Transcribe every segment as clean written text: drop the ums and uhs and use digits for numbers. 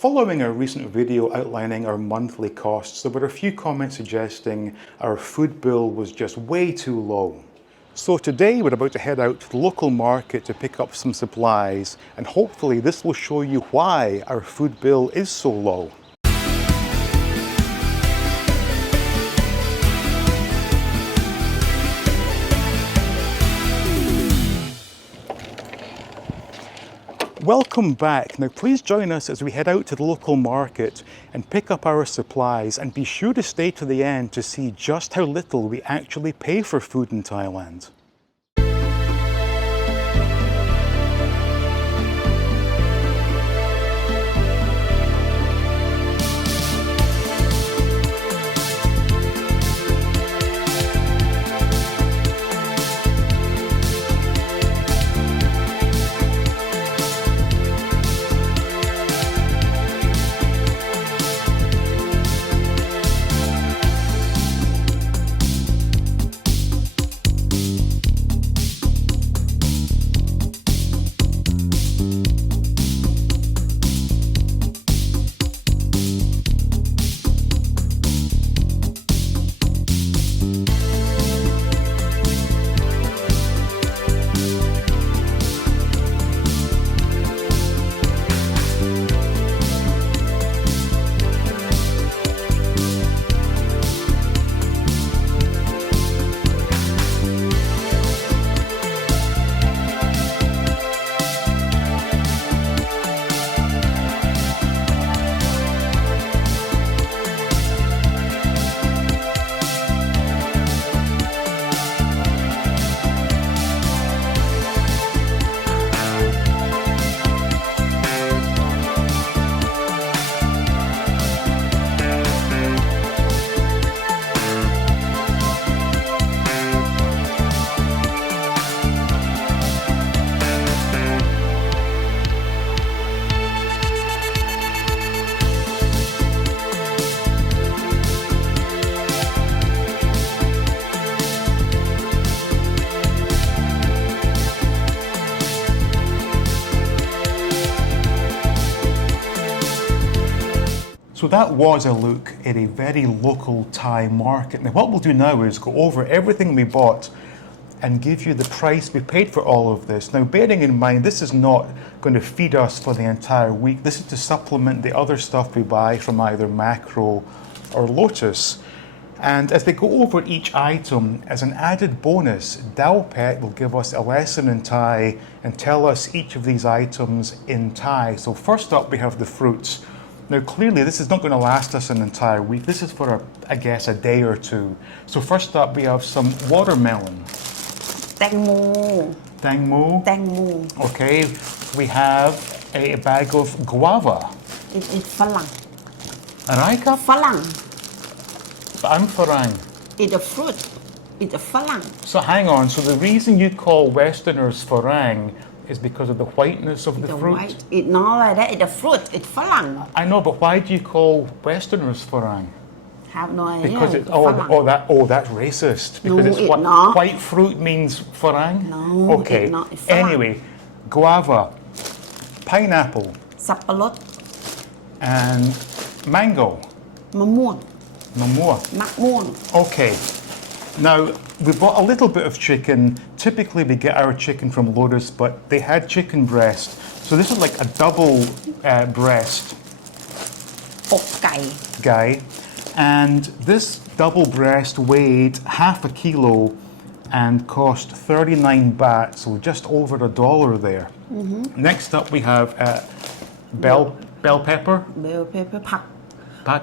Following our recent video outlining our monthly costs, there were a few comments suggesting our food bill was just way too low. So today we're about to head out to the local market to pick up some supplies, and hopefully this will show you why our food bill is so low. Welcome back. Now please join us as we head out to the local market and pick up our supplies, and be sure to stay to the end to see just how little we actually pay for food in Thailand. So that was a look at a very local Thai market. Now what we'll do now is go over everything we bought and give you the price we paid for all of this. Now bearing in mind, this is not going to feed us for the entire week. This is to supplement the other stuff we buy from either Macro or Lotus. And as they go over each item, as an added bonus, Pet will give us a lesson in Thai and tell us each of these items in Thai. So first up we have the fruits. Now clearly this is not going to last us an entire week. This is for, I guess, a day or two. So first up we have some watermelon. Tangmo. Tangmo. Tangmo. Okay, we have a bag of guava. It's ฝรั่ง อะไรครับ ฝรั่ง I'm Farang. It's a fruit. It's a ฝรั่ง So hang on, so the reason you call Westerners Farang is because of the whiteness of the fruit? White. It's not like that. It's a fruit. It's ฝรั่ง I know, but why do you call Westerners Farang? Have no idea. Because it's ฝรั่ง that's racist. Because No, it's it's not. white fruit means Farang? No, okay. it's not. It's ฝรั่ง Anyway, guava, pineapple, สับปะรด and mango. มะม่วง Mamua. มะม่วง Okay. Now, we bought a little bit of chicken. Typically, we get our chicken from Lotus, but they had chicken breast. So this is like a double breast อกไก่ guy. And this double breast weighed half a kilo and cost 39 baht, so just over $1 there. Next up, we have bell pepper. เบลเพปเปอร์ผัก Pat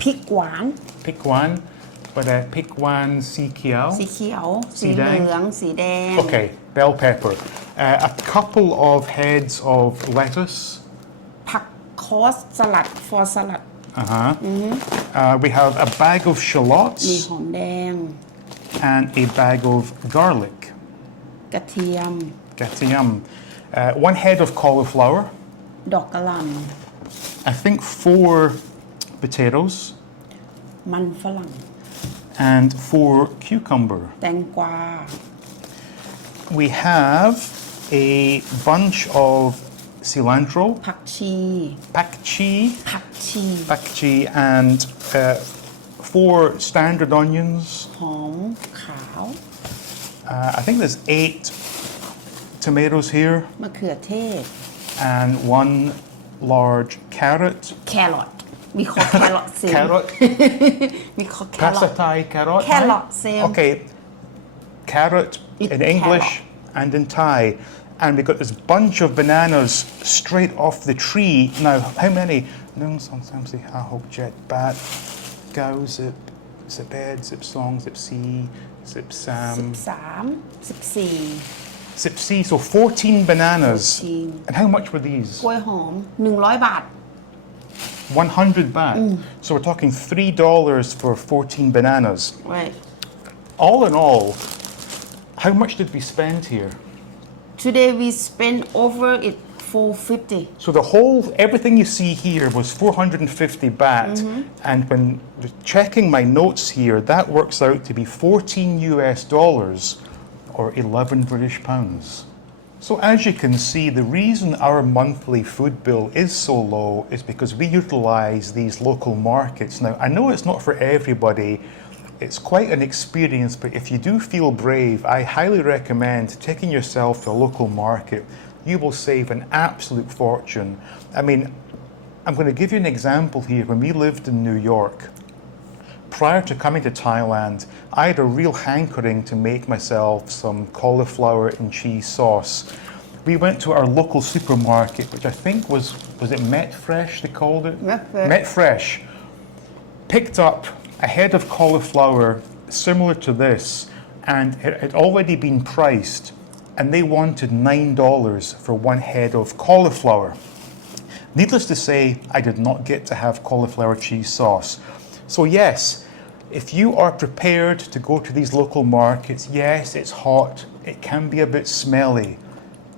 พริกหวาน Pikwan. But Pikwan si kiao. สีเขียว สี สี แด เห ง ลือง สีแดง Okay, bell pepper. A couple of heads of lettuce. ผักคอสสลัด for สลัด We have a bag of มี shallots หอมแดง and a bag of garlic. กระเทียม Gatiam. One head of cauliflower. ดอกกะหล่ I think 4 potatoes ำมันฝรั่ง and 4 cucumber. แตงกวา We have a bunch of cilantro, ผักชี pak chee, ผักชี pak chee, and 4 standard onions. หอมขาว I think there's 8 tomatoes here มะเขือเทศ and 1 large carrot. แครอทมีคอแครอทเซม Carrot. มีคอแครอท Pasatai carrot. Carrot, same. Okay. Carrot It's in English and in Thai. And we got this bunch of bananas straight off the tree. Now, how many? Nung song samsi ahok jet bat gao zip zip ed zip song zip si zip sam 13 14 zip si. So 14 bananas. 14 And how much were these? กล้วยหอม100 บาท 100 baht. So we're talking $3 for 14 bananas. right All in all, how much did we spend here? today we spend over it 450 So everything you see here was 450 baht. And when checking my notes here, that works out to be 14 US dollars or 11 British pounds. So as you can see, the reason our monthly food bill is so low is because we utilize these local markets. Now, I know it's not for everybody. It's quite an experience, but if you do feel brave, I highly recommend taking yourself to a local market. You will save an absolute fortune. I mean, I'm going to give you an example here. When we lived in New York, prior to coming to Thailand, I had a real hankering to make myself some cauliflower and cheese sauce. We went to our local supermarket, which I think was it Met Fresh they called it? Met Fresh. Met Fresh. Picked up a head of cauliflower similar to this, and it had already been priced, and they wanted $9 for one head of cauliflower. Needless to say, I did not get to have cauliflower cheese sauce. So yes, if you are prepared to go to these local markets, yes, it's hot, it can be a bit smelly,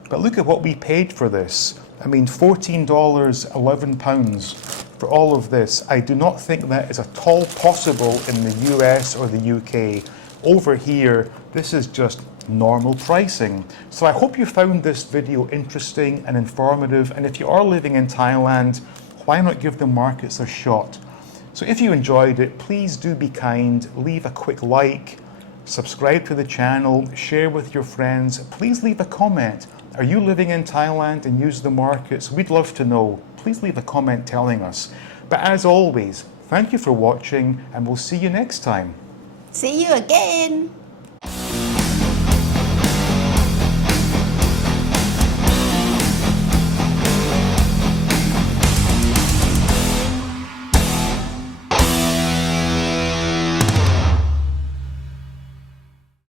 but look at what we paid for this. I mean, $14, £11 for all of this. I do not think that is at all possible in the US or the UK. Over here, this is just normal pricing. So I hope you found this video interesting and informative, and if you are living in Thailand, why not give the markets a shot? So if you enjoyed it, please do be kind, leave a quick like, subscribe to the channel, share with your friends, please leave a comment. Are you living in Thailand and use the markets? We'd love to know. Please leave a comment telling us. But as always, thank you for watching, and we'll see you next time. see you again